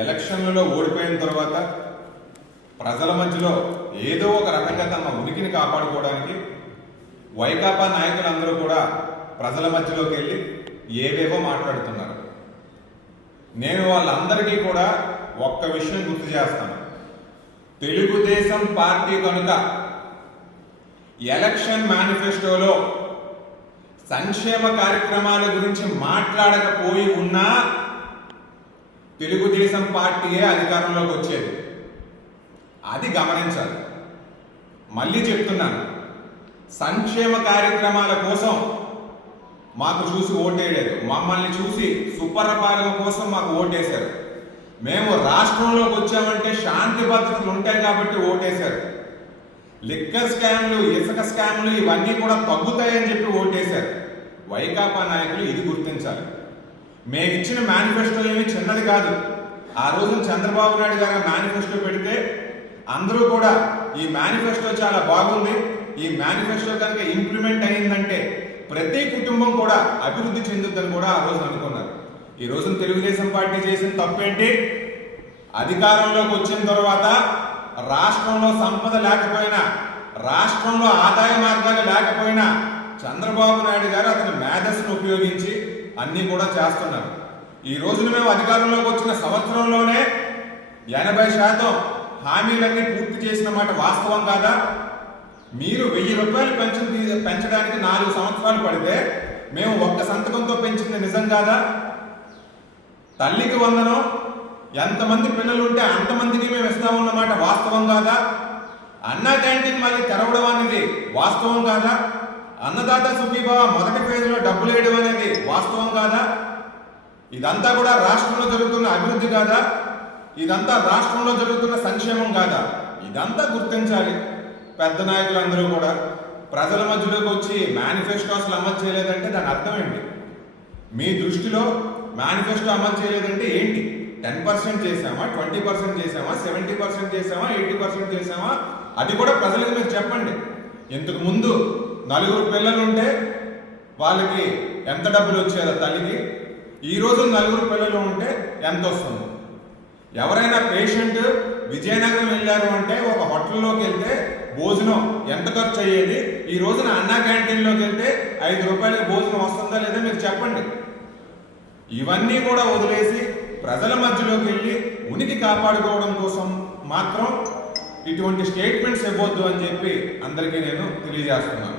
ఎలక్షన్లలో ఓడిపోయిన తర్వాత ప్రజల మధ్యలో ఏదో ఒక రకంగా తమ ఉనికిని కాపాడుకోవడానికి వైకాపా నాయకులందరూ కూడా ప్రజల మధ్యలోకి వెళ్ళి ఏవేవో మాట్లాడుతున్నారు. నేను వాళ్ళందరికీ కూడా ఒక్క విషయం గుర్తు చేస్తాను. తెలుగుదేశం పార్టీ కనుక ఎలక్షన్ మేనిఫెస్టోలో సంక్షేమ కార్యక్రమాల గురించి మాట్లాడకపోయి ఉన్నా తెలుగుదేశం పార్టీయే అధికారంలోకి వచ్చేది. అది గమనించాలి. మళ్ళీ చెప్తున్నాను, సంక్షేమ కార్యక్రమాల కోసం మాకు చూసి ఓటేయలేదు, మమ్మల్ని చూసి సుపరిపాలన కోసం మాకు ఓటేశారు. మేము రాష్ట్రంలోకి వచ్చామంటే శాంతి భద్రతలు ఉంటాయి కాబట్టి ఓటేశారు. లిక్కర్ స్కామ్లు, ఇసుక స్కామ్లు ఇవన్నీ కూడా తగ్గుతాయని చెప్పి ఓటేశారు. వైకాపా నాయకులు ఇది గుర్తించాలి. మేమిచ్చిన మేనిఫెస్టో ఏమి చిన్నది కాదు. ఆ రోజు చంద్రబాబు నాయుడు గారు మేనిఫెస్టో పెడితే అందరూ కూడా ఈ మేనిఫెస్టో చాలా బాగుంది, ఈ మేనిఫెస్టో కనుక ఇంప్లిమెంట్ అయిందంటే ప్రతి కుటుంబం కూడా అభివృద్ధి చెందుద్దని కూడా ఆ రోజు అనుకున్నారు. ఈ రోజున తెలుగుదేశం పార్టీ చేసిన తప్పేంటి? అధికారంలోకి వచ్చిన తర్వాత రాష్ట్రంలో సంపద లేకపోయినా, రాష్ట్రంలో ఆదాయ మార్గాలు లేకపోయినా చంద్రబాబు నాయుడు గారు అతని మేధస్సును ఉపయోగించి అన్నీ కూడా చేస్తున్నారు. ఈ రోజున మేము అధికారంలోకి వచ్చిన సంవత్సరంలోనే 80% హామీలన్నీ పూర్తి చేసిన మాట వాస్తవం కాదా? మీరు 1000 రూపాయలు పెన్షన్ పెంచడానికి 4 సంవత్సరాలు పడితే మేము ఒక్క సంతకంతో పెంచింది నిజం కాదా? తల్లికి వందనం ఎంతమంది పిల్లలు ఉంటే అంతమందికి మేము ఇస్తామన్నమాట వాస్తవం కాదా? అన్నా క్యాంటీన్ మళ్ళీ తెరవడం అనేది వాస్తవం కాదా? అన్నదాత సుఖీభావ మొదటి ఫేజ్లో డబ్బులు వేయడం అనేది వాస్తవం కాదా? ఇదంతా కూడా రాష్ట్రంలో జరుగుతున్న అభివృద్ధి కాదా? ఇదంతా రాష్ట్రంలో జరుగుతున్న సంక్షేమం కాదా? ఇదంతా గుర్తించాలి. పెద్ద నాయకులందరూ కూడా ప్రజల మధ్యలోకి వచ్చి మేనిఫెస్టో అసలు అమలు చేయలేదంటే దాని అర్థం ఏంటి? మీ దృష్టిలో మేనిఫెస్టో అమలు చేయలేదంటే ఏంటి? 10% చేసామా, 20% చేసామా, 70% చేసామా, 80% చేసామా? అది కూడా ప్రజలకు మీరు చెప్పండి. ఇంతకు ముందు 4 పిల్లలు ఉంటే వాళ్ళకి ఎంత డబ్బులు వచ్చారో తల్లికి, ఈరోజు 4 పిల్లలు ఉంటే ఎంత వస్తుంది? ఎవరైనా పేషెంట్ విజయనగరం వెళ్ళారు అంటే ఒక హోటల్లోకి వెళ్తే భోజనం ఎంత ఖర్చు అయ్యేది? ఈ రోజున అన్నా క్యాంటీన్లోకి వెళ్తే 5 రూపాయలకి భోజనం వస్తుందా లేదా మీరు చెప్పండి. ఇవన్నీ కూడా వదిలేసి ప్రజల మధ్యలోకి వెళ్ళి ఉనికి కాపాడుకోవడం కోసం మాత్రం ఇటువంటి స్టేట్మెంట్స్ ఇవ్వద్దు అని చెప్పి అందరికీ నేను తెలియజేస్తున్నాను.